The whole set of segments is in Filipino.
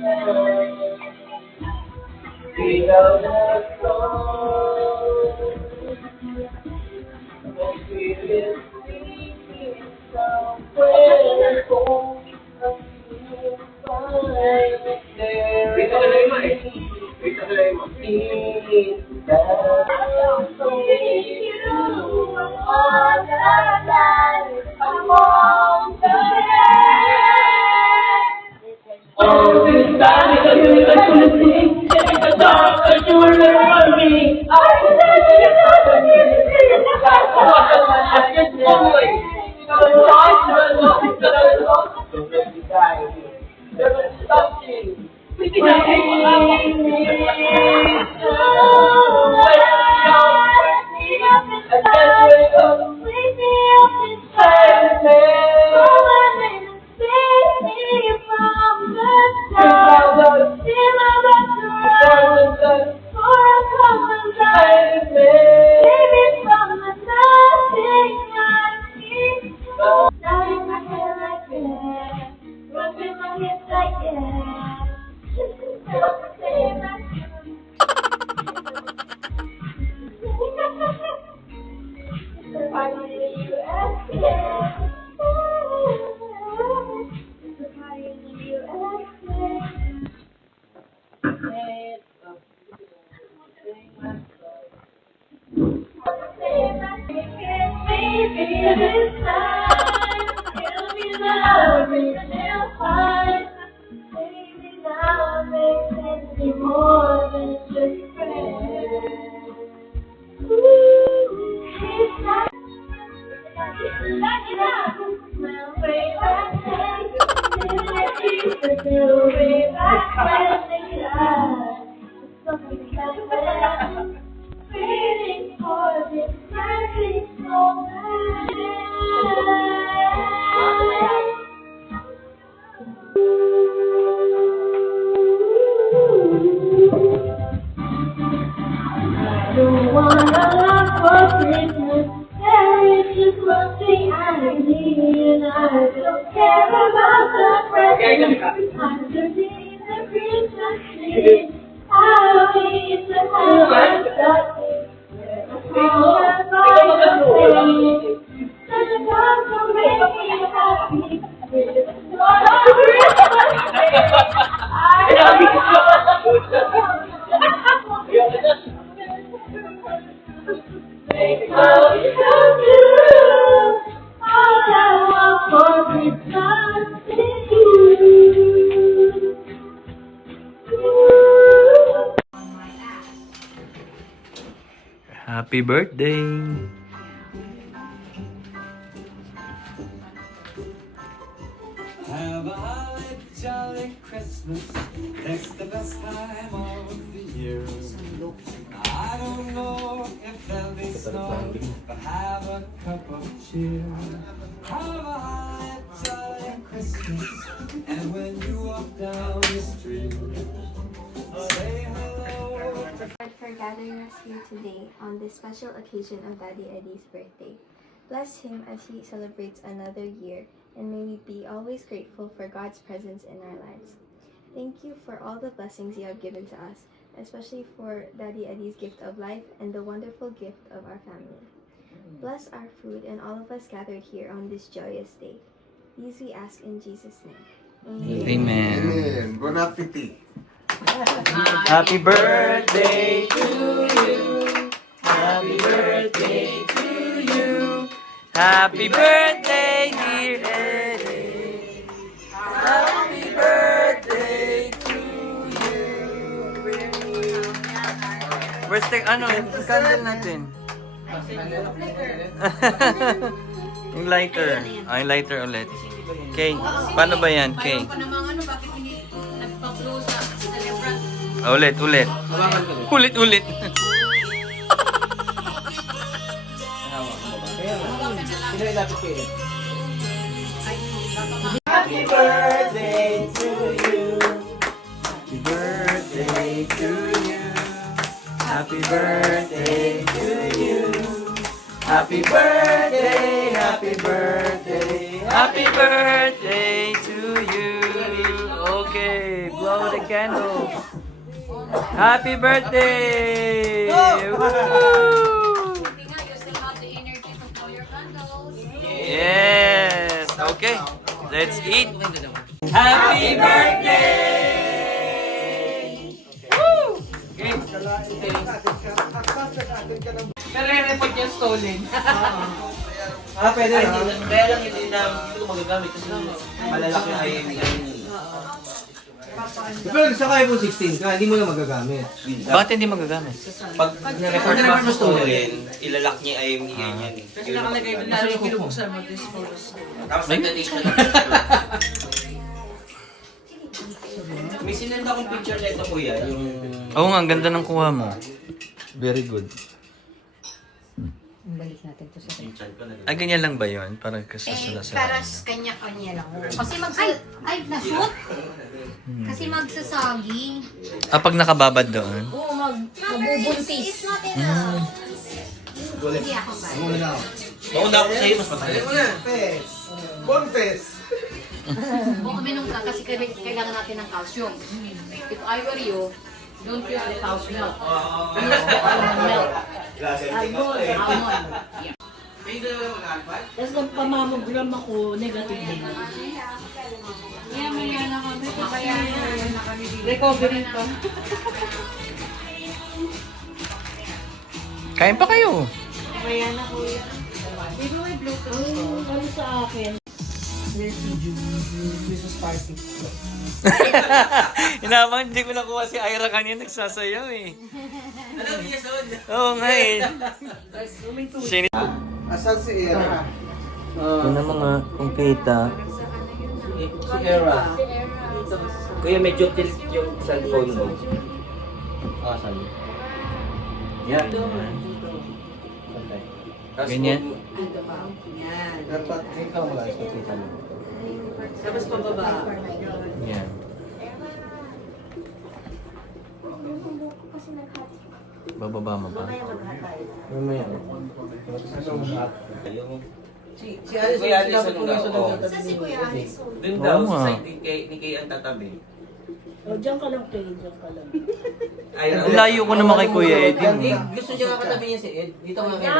We know the soul, but we will see somewhere home. Oh, this time I feel like I'm gonna sing. In the dark, I do remember me. I said you know the music is the best one. I just only the lost, don't let me die. Never stop me. We can take me Happy birthday! Have a holly jolly Christmas. It's the best time of the year. I don't know if there'll be snow, but have a cup of cheer. Have a holly jolly Christmas. And when you walk down the street, say hello. For gathering us here today on this special occasion of Daddy Eddie's birthday. Bless him as he celebrates another year, and may we be always grateful for God's presence in our lives. Thank you for all the blessings you have given to us, especially for Daddy Eddie's gift of life and the wonderful gift of our family. Bless our food and all of us gathered here on this joyous day. These we ask in Jesus' name. Amen. Amen. Amen. Bon appetit. Happy birthday to you. Happy birthday to you. Happy birthday, dear Eddie. Happy birthday to you. Where's the, yung candle natin? Yung lighter. Yung lighter ulit. Okay, paano ba yan? Okay. Ulit. Ulit. Happy birthday to you. Happy birthday to you. Happy birthday to you. Happy birthday, happy birthday, happy birthday to you. Okay, blow the candles. Happy birthday! Woo! Yes! Okay, let's eat. Happy birthday! Woo! Okay. Nare-report yung stolen. Pwede rin. Kaya lang hindi na ito magagamit kasi malalaki ay Pero sa iPhone 16 ka, hindi mo na magagamit. Bakit hindi magagamit? pag na-report na sa stolen, ilalak niya ay yan yan. Kasi nakalagay doon lalo yung pinubuksan mo this photos. Tapos nagdatation na. May sinend akong picture na ito kuya, yung Oo nga, ang ganda ng kuha mo. Very good. Balik natin to sa yung chan ko na. Ay, ganyan lang ba yun? Parang kasasala sa... para kanya-kanya lang. Kasi ay, na-shoot. Kasi magsasagi. Ah, pag nakababad doon? Oo, mabubuntis. It's not enough. Hindi ako ba? Mauna ako sa'yo, mas matagal. Kung uminom ka kasi kailangan natin ng calcium. If I were you, don't use the cow's milk. Use the almond milk. Almond. Yeah. Tapos nagpamamogram ako, negative din. Maya na kami. Recovery pa. Kain pa kayo. Maya na kuya. Di ba may Bluetooth? Ano sa akin? Christmas party. Inaman, hindi ko nakuha si Ira kanina nagsasayaw eh. Ano, yes, Oo nga eh. Sinit. Asan si Era? Yun ang mga kumpita. Si Era. Kuya, medyo tilt yung cellphone mo. Ah, saan? Yan. Ganyan. Dapat ikaw wala sa kita mo. Tapos pababa. Yan. Bababa mo pa. Mamaya. Si Alice, Kuya Alice, ano daw? Si Kuya Alice. Doon daw, Oo sa nga. side ni Kay ang tatabi. O, diyan ka lang kayo, diyan ka lang. Ay, Ang layo ko naman kay Kuya Eddie. Gusto niya katabi niya si Ed. Dito nga kayo.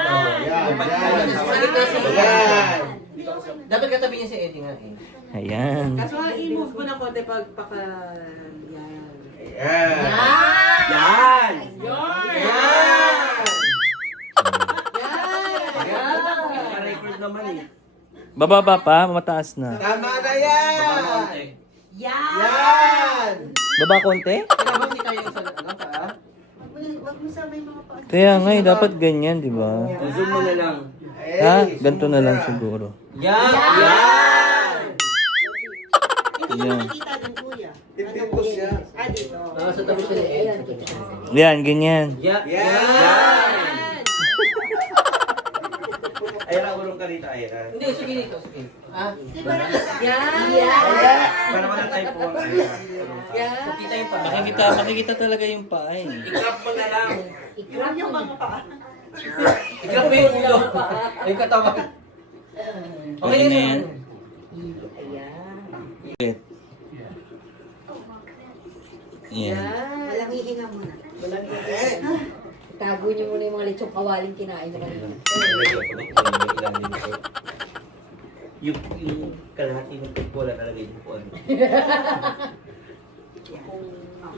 Dapat katabi niya si Ed nga eh. Ayan. Kaso nga, i-move mo na konti pag paka... Yan. Yan! Naka-record naman eh. Bababa pa, mataas na. Tama na yan! Yan! Yan! Baba konti? Kailangan hindi kayo sa ano ka? Wag mo sabay mga pa. Kaya nga eh, dapat ganyan, di ba? Zoom mo na lang. Ha? Ganito na lang siguro. Yan! Yan! Yan. Hindi ko siya. Sa tabi siya ni Ed. Yan, ganyan. Yan! Yan! Ayra, ulong ka dito, Ayra. Hindi, sige dito, sige. Ah, Yan! para matay po ang Ayra. Yan! Kita yung pa. Makikita talaga yung paa eh. I-crop mo na lang. Ikrap yung mga paa. I-crop mo yung ulo. Yung katawan. Okay na yan. Ayan. Yan. Walang hihinga muna. Walang hihinga. Tago niyo muna yung mga lechong kawaling kinain niyo kanina. Yung kalahati ng pagbola talaga yung bukuan.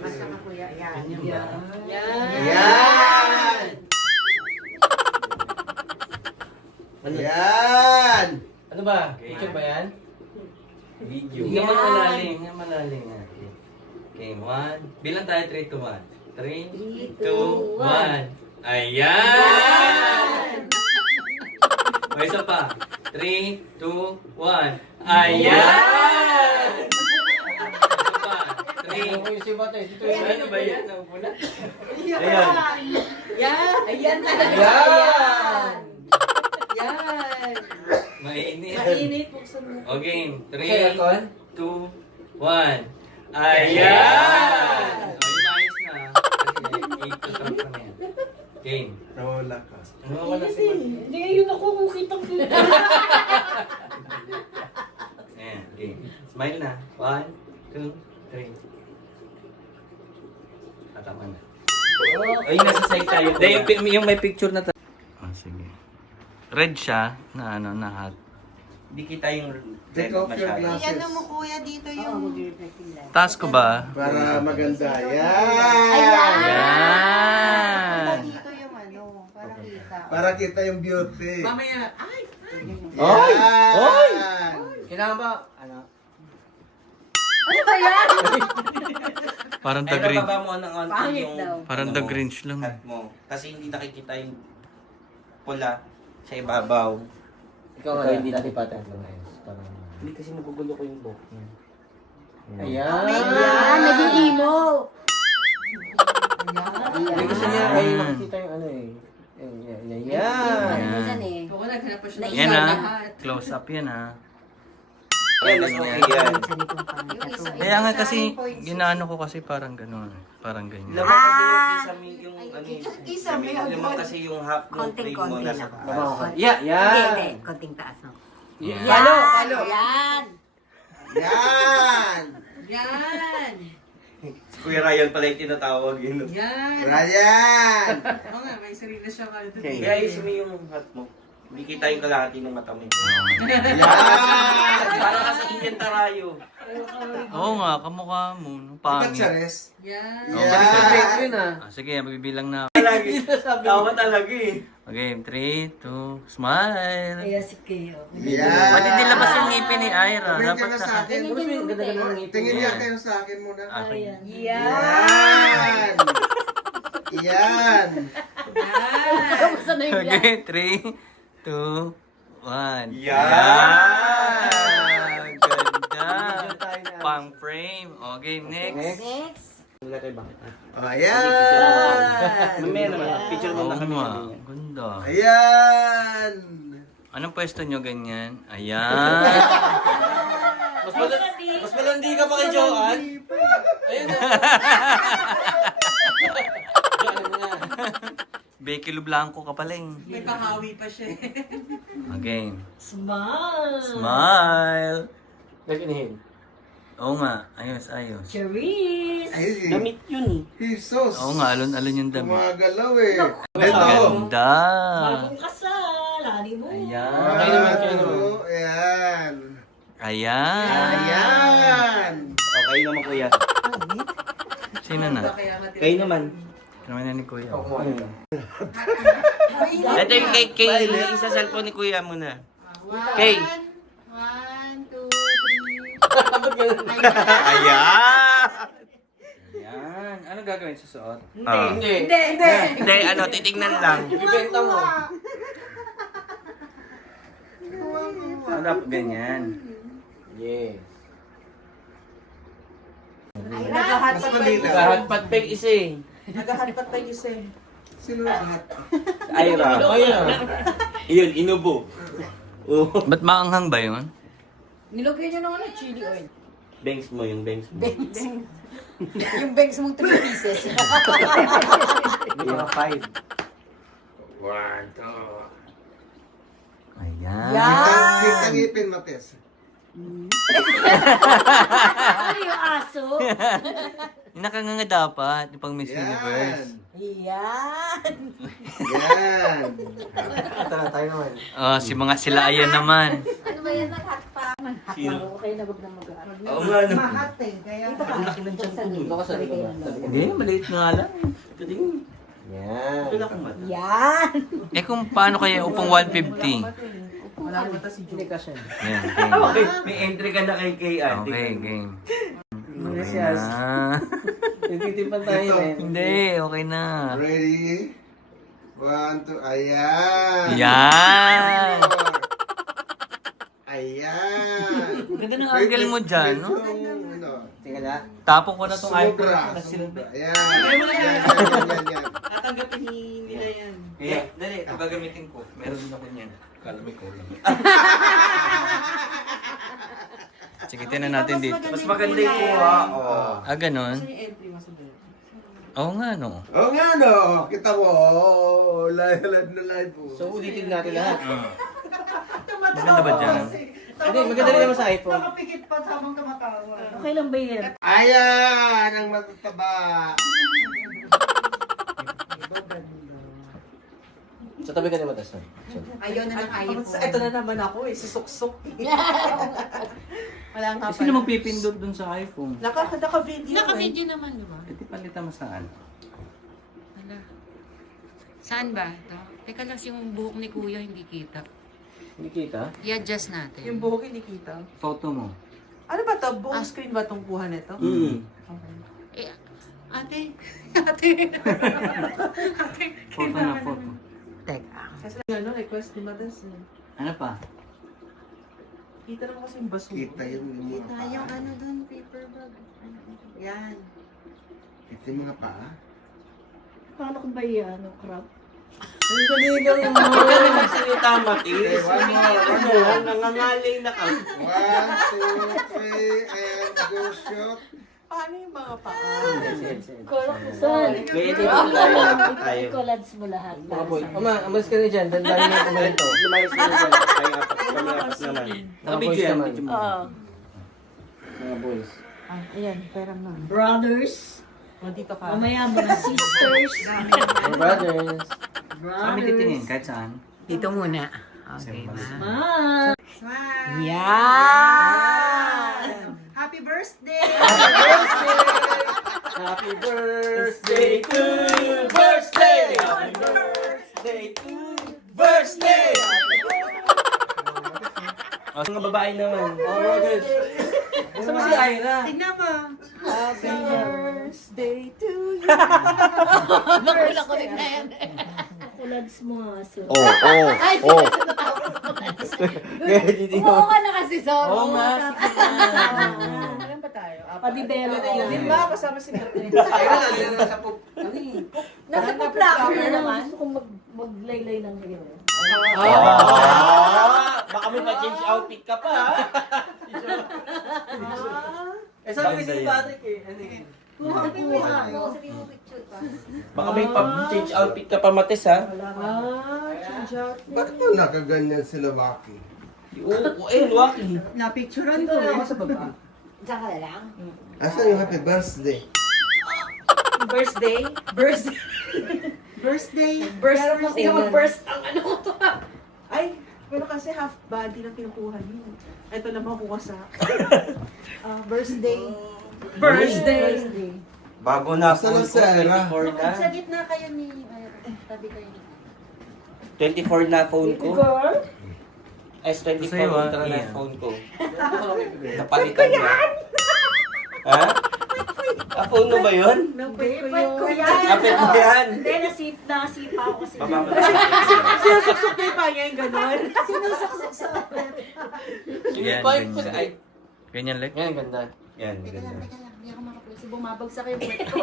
Basta ka kuya, yan. Yan! Yan! Yan! Ano ba? Picture ba yan? Video. Hindi naman malalim. Hindi naman malalim nga. Okay, 1. Bilang tayo 3 to 1. 3, 2, 1. Ayan! May isa pa. 3, 2, 1. Ayan! Isa pa. 3, ano ba yan? Ang pula? Ayan. Yan! Ayan talaga! Yan! Yan! Mainit. Mainit, buksan mo. Okay, 3, 2, 1. Ayan! O, yung maayos na. Kasi ikot na yan. Game. Nawala ka. Wala si Mark. Hindi, yun ako kung kitang-kita. Ayan, game. Smile na. 1, 2, 3. katawan. Ay, nasa side tayo. Yung may picture na tayo. Ah, sige. Red siya, na ano, na hot. Hindi kita yung Take off your glasses. Ano mo kuya dito yung... Taas ko ba? Para maganda. Yan! Yan! Dito yung ano, para kita. Para kita yung beauty. Mamaya, ay! Ay! Ay! Kailangan ba, ano? Parang the Ay, Grinch. nababa mo ng onti Pangit yung... daw. Parang the Grinch lang. Hat mo. Kasi hindi nakikita yung pula sa ibabaw. Ikaw hindi natin patent lang ngayon. Hindi kasi nagugulo ko yung buhok niya. Ayan! Yan, naging emo. Hindi gusto niya ay makikita yung ano eh. Ayan! Yan eh. Oo, naghanap pa siya. Yan ah. Close up yan ah. Ay, mas okay yan. Kaya nga kasi, ginaano ko kasi parang gano'n. Parang ganyan. Lamang kasi yung kisame, yung ano eh. Kisame, Lamang kasi yung half ng frame mo nasa taas. Yan! Konting taas no. Yan. Palo! Yan. Yan! Yan! Si Kuya Ryan pala yung tinatawag yun. Yan! Ryan! Oo nga, may sarili siya ka dito. Okay. Kaya ayusin mo yung hat mo. Hindi kita yung kalahati ng mata mo. Yan! Para kasi Indian tarayo. Oo nga, kamukha mo. no? Ba't Pangit. Chares? Yan! Yan! Yun ah. Ah, sige, magbibilang na. Talaga. Tawa talaga eh. Okay, 3, 2, smile. si Keo. Yan! Ba't hindi labas yung ngipin ni Ira? Tingin ka Dapat na sa sa... akin. Ganda-ganda ng ngipin. Tingin niya. niya kayo sa akin muna. Akin. Yan! Yan! Kamusta na yung yan? Okay, 3, 2, 1. Yan! Ganda! Pang frame. Okay, next. Next. Wala tayo bakit? Ayan! Mamaya naman, picture mo Oo na kami. nga, ganda. Ayan! Anong pwesto nyo ganyan? Ayan. Mas malandi ka pa kay Joanne. Ayun na. Becky Blanco ka pala eh. May pahawi pa siya eh. Okay. Smile. Smile. Nag-inhale. Oo nga, ayos, ayos. Cherise. Ay, Damit yun. Jesus! Oo nga, alon-alon yung dami. Gumagalaw eh. Ito! Ganda. Bagong kasal. Lani mo. Ayan. Okay naman, kayo naman. Ayan! Ayan. Ayan! Okay naman kuya. Sino na? Kaya nga Kayo naman. Naman na ni Kuya. Ito yung kay isa cellphone ni kuya muna. Kay. 1, 2, 3. Ayan! Ayan. Ano gagawin sa suot? Hindi. Hindi, ano, titignan lang. Ibibenta mo. Ano dapat ganyan? Yes. Mas malinaw. Naghahatpat peg isa eh. Naghahanpat tayo isa eh. Sino lahat? Ira. Ayan. Yun, inubo. Oh. Ba't maanghang ba yun? Nilagay niyo ng ano, chili oil. Bangs mo, yung bangs mo. Yung bags mong 3 pieces. Mga 5. Ayan. Kita ngipin, Mates. Ano yung aso? Yung nakanganga dapat, yung pang Miss Universe. Yan! Yan. Yan! Ito na, tayo naman. Si mga sila ayan naman. Ano ba yan? Nag-hotpot? Sino? Okay na, wag na mag-aaral. Oo nga, no. Mahat eh. Kaya Baka sa likod ba? Hindi, maliit nga lang. Yan. Wala akong mata. Yan. Eh kung paano kaya upang 150? wala naman si Hindi Joe. kasi. Ayan, game. Okay, may entry ka na kay ate. Okay, game. Yes, Okay yes. na. Titipan tayo Ito. eh. Hindi, okay na. Ready? 1, 2, ayan! Yan! Ayan! Ganda ng angle mo dyan, no? Tingnan na. Tapon ko na tong iPhone. Sobra! Kasi Sobra! Ayan! Yan. Tatanggapin nila yan. Kaya, dali, gagamitin ko. Meron din ako niyan. Kala may kulang. Sige, tinan natin dito. Mas maganda yung kuha. Oh. Ah, ganon? Saan yung entry mo sa bed? Oo nga, no? Oo nga no! Kita mo! Live na live po. So, ulitin natin lahat. Maganda ba dyan? Hindi, maganda rin naman sa iPhone. Nakapikit pa sa habang tumatawa. Okay lang ba yan? Ayan! Ang matataba! Sa tabi ka ni Matas. Ayaw na ng ayaw ko. Ito na naman ako eh, si Suksok. Wala nga Sino magpipindot dun sa iPhone? Naka-video. Naka-video naman, di ba? Pwede palitan mo saan? Wala. Saan ba ito? Teka lang, yung buhok ni Kuya hindi kita. Hindi kita? I-adjust natin. Yung buhok kinikita. Photo mo. Ano ba to? Buong screen ba itong kuha nito? Okay. Eh, ate. Ate. Ate. Photo na photo. Teka. Kasi ano, request ni Matas eh. Ano pa? Kita naman kasi yung basura. Kita yung mga Kita paa. yung ano dun, paper bag. Yan. Kita yung mga paa. Paano ko ba yan? Crap? Ang dali lang mo. Huwag ka naman salita, Matis. One more, one Ano, more. nangangalay na ka. 1, 2, 3, and go shoot. Paano yung mga paa? Son, May ito tayo. collabs mo lahat. Mga boy. Ama, amas ka na dyan. Dandali na yung komento. Lumayos ka na dyan. Kami apat naman. Mga boys naman. Oo. Mga boys. Ayan, pera na. Brothers, Dito ka. mamaya mga sisters, Mga brothers. Kami titingin, kahit saan. Dito muna. Okay, ma. Ma. Smile. Yan! Happy birthday! Happy birthday to you. Birthday! Happy birthday to you. Birthday! O, mga babae naman. Mga brothers. Saan ba si Ira? Tignan mo. Happy birthday to you! Nakulang ko rin na yan. collabs mo nga. So. Oh. Umuha ka na kasi, so. Oo nga. Ilan ba tayo? Padibelo ko. Di ba kasama si Matas? Ira, nandito na sa pup. Ano eh? Nasa pa-plaka na naman. Gusto kong maglaylay ng hair. Baka may pa-change outfit ka pa, ha? Eh, sabi ko si Patrick eh. Ano eh? Baka may pa-change outfit ka pa, Matis, ha? Change out. Bakit mo nakaganyan sila, Baki? Oo, lucky. Napicturean Dito na ako sa baba. Diyan ka na lang. Asan yung happy birthday? Birthday? Birthday. Burst mo Hindi ka mag-burst ang ano ko to. Ay, pero kasi half body lang kinukuha niyo. Ito naman kuha sa birthday. Birthday. Bago na Asan phone ang ko, Sarah? 24 na. Sa gitna kayo ni... Tabi kayo ni... 24 na phone ko. Girl? S24 Sa'yo, ah, ultra na Ian. phone ko. Napalitan niya. Ha? Phone mo ba yun? Napay ko yan. Kapit mo yan. Hindi, nasipa ako kasi. Sinusuksok niya pa niya yung gano'n. Sinusuksok sa... Yan, Five ganyan. ko ay. Ganyan, Lek. Yan, ganda. Yan, Teka lang, ganyan. teka lang. Hindi ako makapulsi. Bumabagsak yung buwet ko.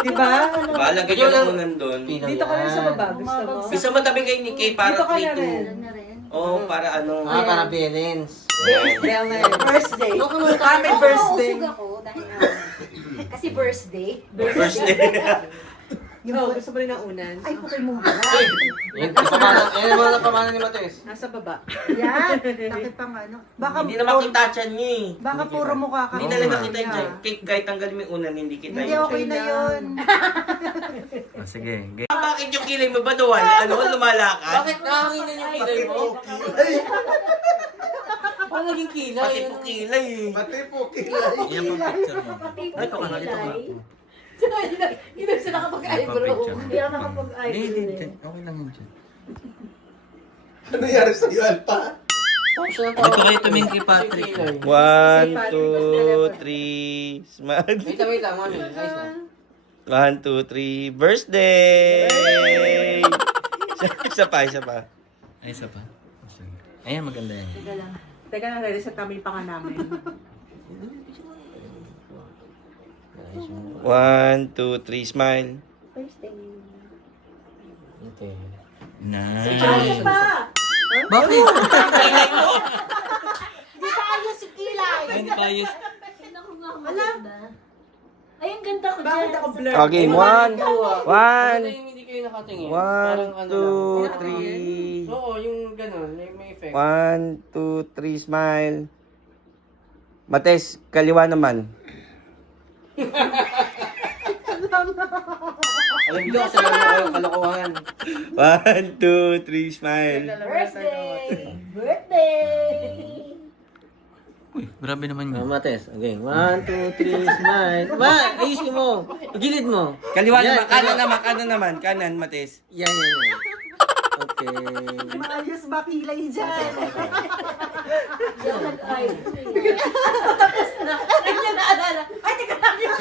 Di ba? Bahala ganyan mo nandun. Dito ka rin sa baba. Gusto mo? Bisa matabi kay ni Kay para Dito ka na 3-2. rin. Alam na rin. Oo, para ano. Ah, para balance. Birthday. Ah, may birthday. Usog ako dahil kasi birthday. First day. Oh, gusto mo rin ng unan? Ay, putay mo. Yan, yung mga napamana ni Mates. Nasa baba. Yan. Takip pang ano. Baka, Hindi na makita chan niya eh. baka puro mukha ka. Hindi talaga kita dyan. Kahit tanggalin mo yung unan, hindi kita Hindi, yun. okay na yun. Oh, sige. Bakit yung kilay mo ba duwan? Ano, lumalakad? Bakit nakakinan yung kilay mo? Paano naging kilay? Pati po kilay eh. Pati po, kilay. Yan pang picture mo. Pati Ay, ito ka na, dito ka. Hindi sila Yan pang kapag-eyebrow. picture. Hindi ako nakapag-eyebrow. Hindi, eh. okay lang yun dyan. Ano nangyari sa'yo, Alpa? Dito kayo tumingin kay Patrick. 1, 2, 3, smile. Wait lang, mami. Ayos na. 1, 2, 3, birthday! Isa pa. Ay, isa pa. Sige. Ayan, maganda yan. Teka lang, reset namin yung panga namin. 1, 2, 3, smile. Okay. Nice. Pa! Bakit? Hindi pa kayo si Kilay. Ay, hindi pa ayos. Tingnan ko nga maganda. Ay, ang ganda ko Bakit dyan. ako blur? Okay, 1, Bakit yung hindi kayo nakatingin? 1, Parang ano lang. 2, 3. Oo, yung gano'n, may effect. 1, 2, 3, smile. Mates, kaliwa naman. Alam nyo kasi lang ako yung kalokohan. 1, 2, 3, smile. Birthday! Birthday! Uy, grabe naman yun. Mates, okay. 1, 2, 3, smile. Ayusin mo. Gilid mo. Kaliwa Yan, naman, kanan naman. Kanan, Mates. Yan. Okay. Maayos ba kilay dyan? Diyan nag-ay. Tapos na. Ay, niya naalala. Ay, teka lang yun.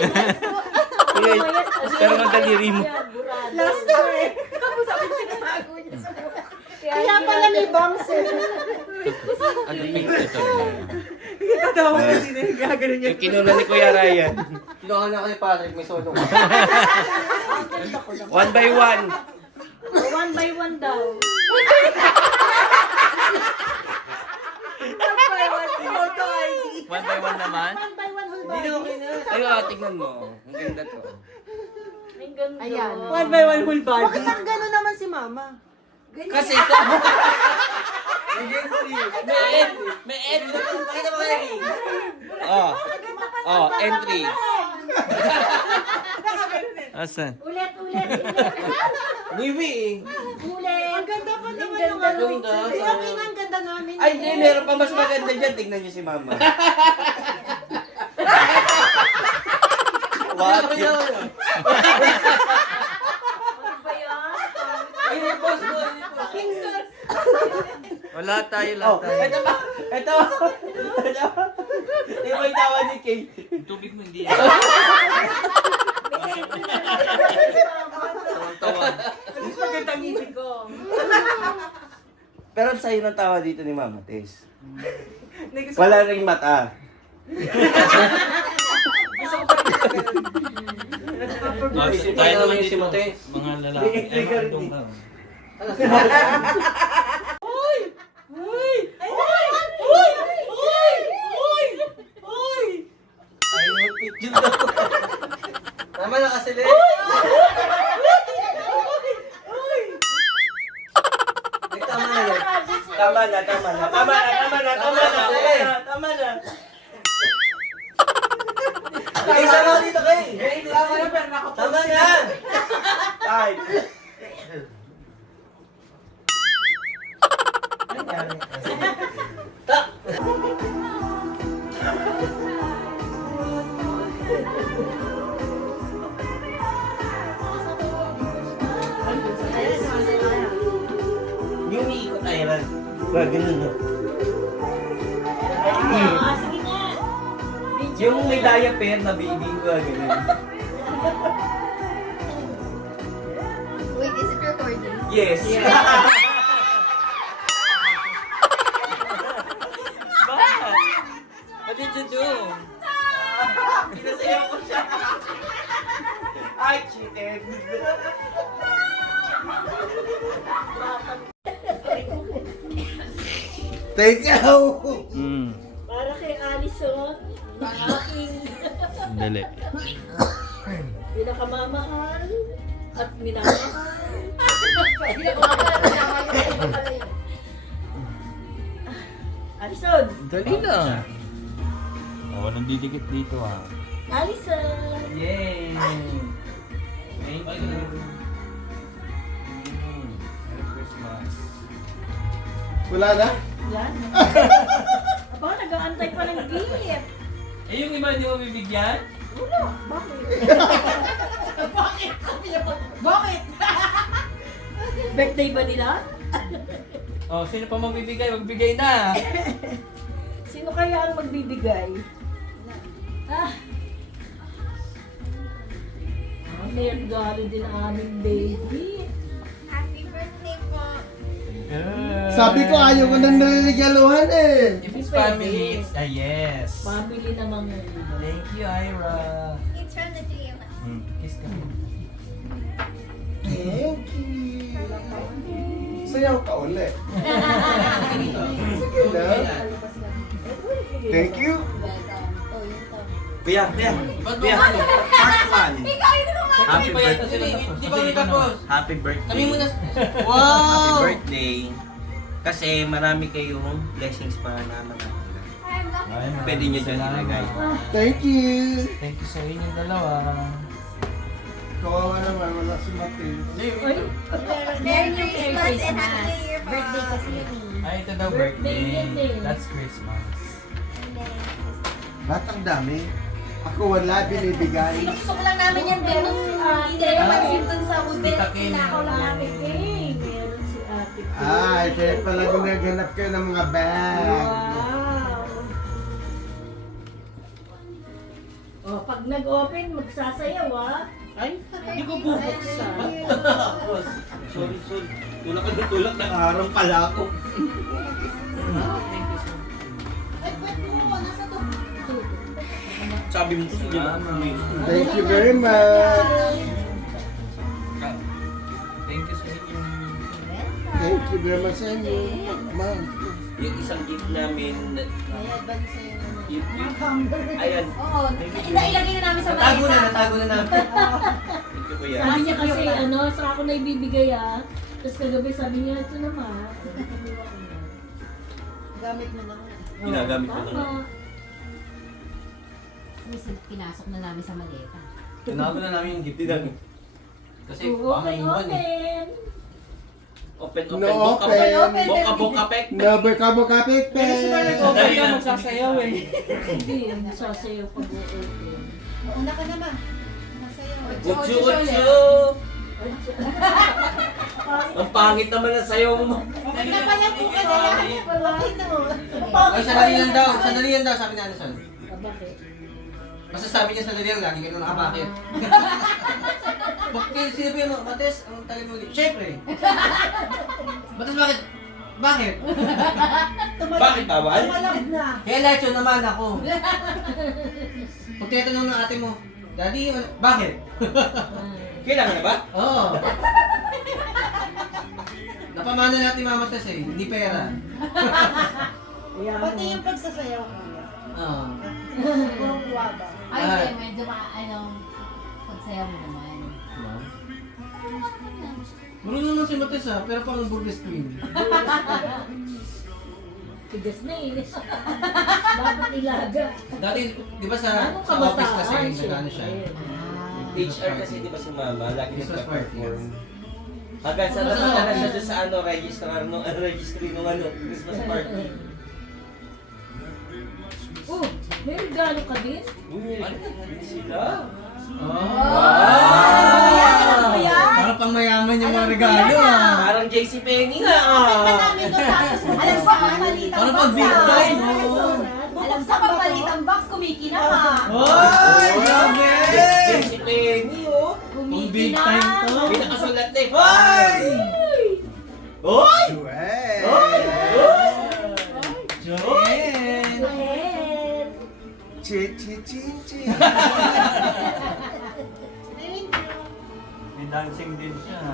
Pero madaliri mo. Last year eh. Tapos sabi niya, tinago niya sa buhay. Kaya pala may bangs eh. Ano pink ito? Katawa ko din eh. Gagano niya. Yung kinuna ni Kuya Ryan. Kinuha na kay Patrick, may solo. 1 by 1. 1 by 1 daw. 1 by 1 naman? 1 by 1 whole Hindi na body. okay na. Ay, tignan mo. Ang ganda to. Ang ganda. Ayan. 1 by 1 whole body. Bakit ang gano'n naman si mama? Kasi ito. May entry. Pakita mo kaya entry. Asan? Ulit. Niwi eh. Ulit. Ang ganda pa naman Ang yung ganda. ano. Hindi, okay na ang ganda namin. Ay, hindi. Meron pa mas maganda dyan. Tignan niyo si Mama. What? Ano ba yan? Wala tayo, Oh, ito pa. Ito yung tawa ni Kay. Tubig mo hindi yan. Tawa. Mas maganda ang ngipin ko. Pero sa'yo ng tawa dito ni Mama Tess. Wala ring mata. Tayo naman dito, mga lalaki. Andong ka. Ayaw mag-picture daw. Tama na kasi din. Tama na yan. Tama na. Ay, isa na dito kay. Tama na, pero Tama na. Ay. Yung umiikot tayo lang. Ganun no. Sige nga. Yung may diaper na baby ko ganun. Wait, is it recording? Yes. What did you do? Pinasayaw ko siya. I cheated. Thank you! Para kay Alison, ang aking Dali. pinakamamahal at minamahal. Alison! Dali na. Walang didikit dito ah. Alison! Yay! Thank you. Merry Christmas. Wala na? Yan. Aba, nag-aantay pa ng gift. Eh, yung iba hindi mo bibigyan? Wala. Bakit? Bakit? Sabi niya pa, bakit? Birthday ba nila? Oh, sino pa magbibigay? Magbigay na. Sino kaya ang magbibigay? Ah. May regalo din ang aming baby. Happy birthday po. Sabi ko ayaw ko nang nariregaluhan eh. If it's family, it's yes. Family naman yun. Thank you, Ira. It's from the dream. Kiss ka. Thank you. Sayaw ka ulit. Sige na. Thank you. Kuya. Part 1. Happy birthday. Di ba ulit tapos? Happy birthday. Kami muna. Happy birthday. Kasi marami kayong blessings para naman. Pwede nyo dyan ilagay. Thank you. Thank you sa inyo dalawa. Kawawa naman, wala si Matil. Merry Christmas and Happy New Year, Birthday kasi yun eh. Ay, ito daw Birthday yun eh. That's Christmas. Ba't ang dami? Ako wala binibigay. Gusto ko lang namin yan, meron si Ate. Pansin dun sa hotel, Tita Kim. tinakaw lang namin eh. Meron si Ate. Ay, kaya pala ginaganap kayo ng mga bag. Wow! Oh, pag nag-open, magsasayaw ah. Ay, hindi ko bubuksan. Sorry. Tulak ng harang pala ako. Sabi mo kasi, di ba? Thank you very much. Thank you sa inyo. Thank you very much sa inyo. Ma'am. Yung isang gift namin, ayan. Oo, ilagay na namin sa maleta. Natago na namin. Thank you, kuya. Sabi niya kasi, sa ako na ibibigay ah. Tapos kagabi sabi niya, ito naman. Gamit mo naman. Ginagamit ko Tama. na. Pinasok na namin sa maleta. Tinago na namin yung gift namin. Kasi Oo, baka maiwan eh. Open. No open. Boka, pek. No, bukabukapik. Pero si Mary Open ka magsasayaw eh. Hindi, sasayaw pag open. Una ka naman. Masayaw. Utsu. Ang pangit naman ang sayaw mo. Napalampo ka na lang. Bakit na mo? Ay, sandali yan daw, sabi ni Anderson. Bakit? Basta sabi niya sandali yan, lagi ka na nakabakit. Bakit sinabi mo, Mates, ang tagal mo ulit. Siyempre. Mates, bakit? Bakit? Bakit bawal? Tumalab na. Kaya lahat yun naman ako. Pag tinatanong ng ate mo, Daddy, bakit? Kailangan na ba? Oo. Napamana natin Mama Tess eh, hindi pera. Pati yung pagsasayaw ko. Oo. Purong kuwaba. Ay, medyo pagsayaw mo naman. Marunong naman si Mates ha, pero pang burgess queen. Tigas na eh. Dapat ilaga. Dati, di ba sa Anong office kasi, kabataan nag-ano siya. HR kasi di ba si Mama, lagi Christmas nagpa-perform. Hanggang sa nakita na siya doon sa registry nung Christmas party. Oh, may regalo ka din? Sila? Para pang mayaman yung mga regalo ah. Parang JC Penny nga Alam sa pagpalitang Para pang big time. Alam sa pagpalitang box, kumikina ka. Oy! Grabe! JC Penny oh. Kung big time to. May nakasulat na eh. Hoy! Hoy! Joel. Joel! Chi. May dancing din siya.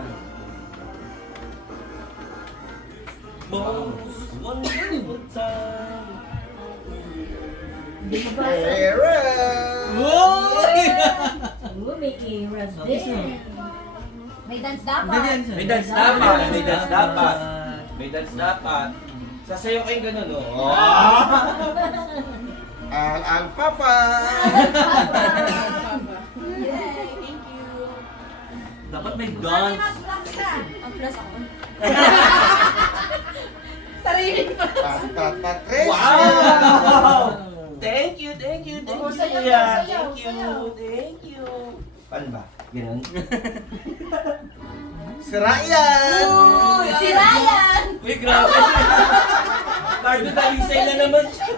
Wonderful time. Hindi mo ba? Era. Uy! Oo, may era din. May dance dapat. May dance dapat. May dance dapat. May dance dapat. Sasayaw kayong ganun oh. Al-Papa. Dapat may dance. Ang plus ako. Sarili pa. Patricia. Wow! Thank you. Oh, sayaw, kuya. sayaw, sayaw. Thank you. Paano ba? Ganun? Si Ryan. Si Ryan! Uy, grabe. Cardo Dalisay na naman siya.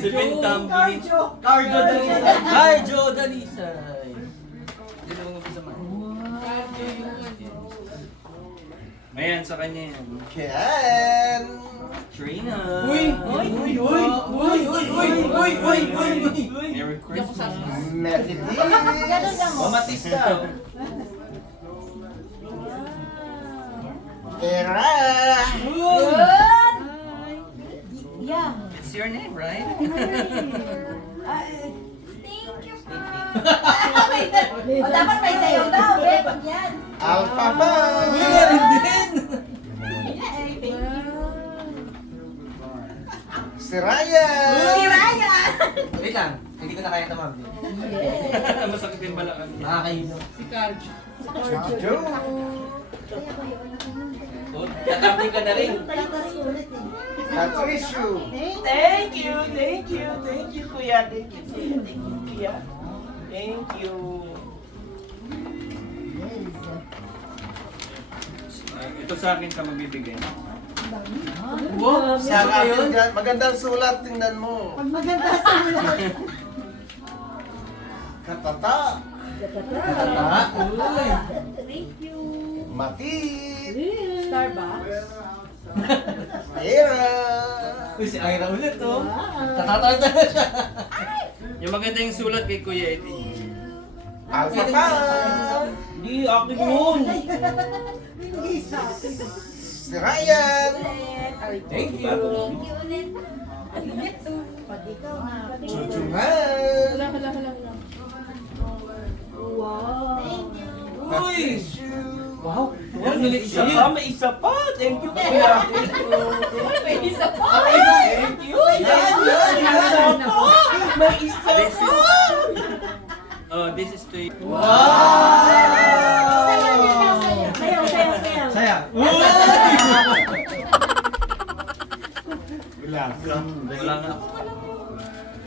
Si Bintang. Cardo Dalisay. Cardo Dalisay. Dito mo sa mga. Ayan, sa kanya yan. Ken. Trina. Merry Christmas. Melody. Mamatis ka. Era. Yeah. It's your name, right? Thank you po. O dapat may sayaw daw, eh. Pag yan. Al-Papa. Si Ryan. Si Ryan! Wait lang, hindi ko na kaya tamam. Masakit yung balakang. Nakakainom. Si Carjo. Joe! Tatabi ka na rin. Patricio! Thank you, kuya. Thank you, kuya. Thank you. Ito sa akin ka magbibigay. Wow, Sa akin dyan, magandang sulat, tingnan mo. Pag maganda sa ulan. Katata! Tata. Uy. Matid! Starbucks. Pera! Uy, si Ira ulit, oh. Tatatawa na siya. Yung maganda yung sulat kay Kuya Eddie. Alpha Fan! Hindi, akin yun. Si Ryan! Thank you. Pati ikaw na. Chuchuhan! Wala. Wow. Uy! Wow. Yan, may isa pa, may isa pa. Thank you, kuya. May isa pa. Thank you. Yan, may isa pa. May isa This pa. Oh, this is to you. Saya. Wala nga.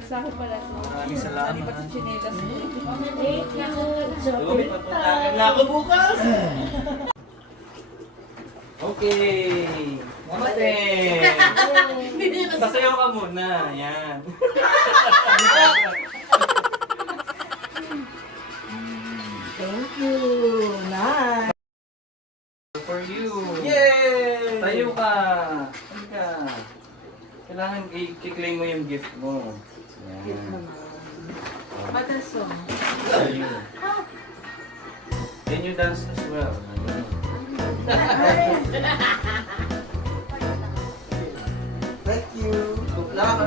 Sa akin pala. Maraming salamat. Chinelas. May papuntahan na ako bukas. Okay. Mate. Sasayaw ka muna. Yan. Thank you. Nice. For you. Yay! Tayo ka. Halika. Kailangan i-claim mo yung gift mo. Yan. Battle song. For you. Can you dance as well? Thank you! Good luck.